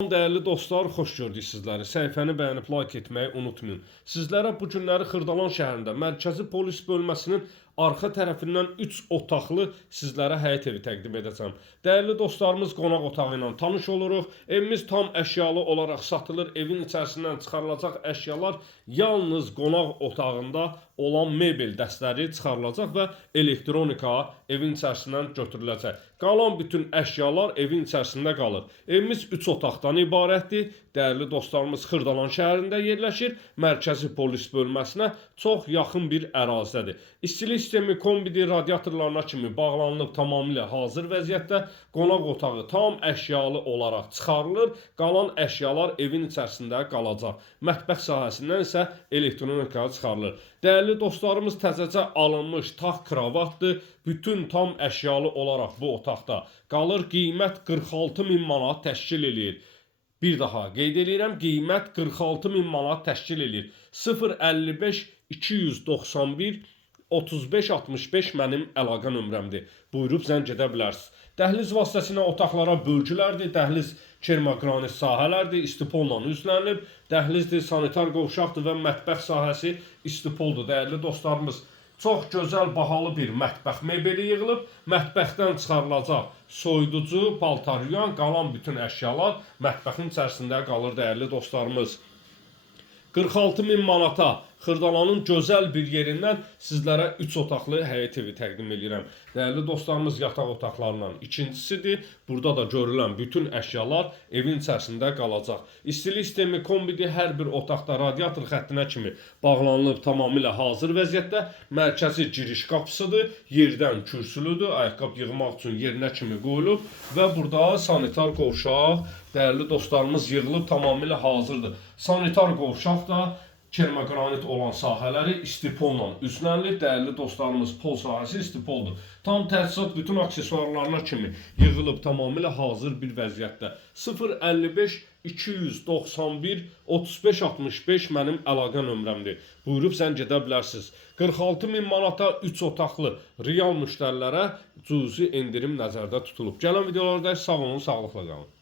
Değerli dostlar, xoş gördük sizləri. Səhifəni bəyənib like etməyi unutmayın. Sizlərə bu günləri Xırdalan şəhərində Mərkəzi Polis Bölməsinin arxa tərəfindən 3 otaqlı sizlərə həyət evi təqdim edəcəm. Değerli dostlarımız, qonaq otağı ilə tanış oluruq. Evimiz tam əşyalı olaraq satılır. Evin içərisindən çıxarılacaq əşyalar yalnız qonaq otağında olan mebel dəstləri çıxarılacaq və elektronika evin içərisindən götürüləcək. Qalan bütün əşyalar evin içərisində qalır. Evimiz 3 otaqdan ibarətdir. Değerli dostlarımız, Xırdalan şəhərində yerləşir. Mərkəzi Polis Bölməsinə çox yaxın bir ərazidədir. İstilik sistemi, kombidi, radiatorlarına kimi bağlanılıb tamamilə hazır vəziyyətdə. Qonaq otağı tam əşyalı olaraq çıxarılır. Qalan əşyalar evin içərisində qalacaq. Mətbəx sahəsindən isə elektronika çıxarılır. Değerli dostlarımız, təzəcə alınmış taxt kravatdır. Bütün tam əşyalı olaraq bu otaqda qalır. Qiymət 46.000 manat təşkil edir. Bir daha qeyd edirəm, qiymət 46.000 manat təşkil edir. 055 291 35 65 mənim əlaqə nömrəmdir. Buyurub zəng edə bilərsiniz. Dəhliz vasitəsilə otaqlara bölgülərdir. Dəhliz kermogranit sahələrdir. İstipolla üzlənilib. Dəhlizdir, sanitar qovşaqdır və mətbəx sahəsi istipoldur. Değerli dostlarımız, çox gözəl, bahalı bir mətbəx mebeli yığılıb. Mətbəxdən çıxarılacaq soyuducu, paltaryan, qalan bütün əşyalar mətbəxin içərisində qalır değerli dostlarımız. 46.000 manata Xırdalanın gözəl bir yerindən sizlərə 3 otaqlı həyət evi təqdim edirəm. Değerli dostlarımız, yataq otaqlarından ikincisidir. Burada da görülən bütün əşyalar evin içərisində qalacaq. İstilik sistemi, kombidi hər bir otaqda radiator xəttinə kimi bağlanılıb tamamilə hazır vəziyyətdə. Mərkəzi giriş qapısıdır. Yerdən kürsülüdür. Ayaqqabı yığmaq üçün yerinə kimi qoyulub və burada sanitar qovşaq değerli dostlarımız yığılıb tamamilə hazırdır. Sanitar qovşaq da kermogranit olan sahələri istipolla üzlənilib. Değerli dostlarımız, pol sahəsi istipoldur. Tam təchizat bütün aksesuarlarına kimi yığılıb tamamilə hazır bir vəziyyətdə. 055 291 35 65 mənim əlaqə nömrəmdir. Buyurub zəng edə bilərsiniz. 46.000 manata 3 otaqlı real müştərilərə cüzi endirim nəzərdə tutulub. Gələn videolarda sağ olun, sağlıqla qalın.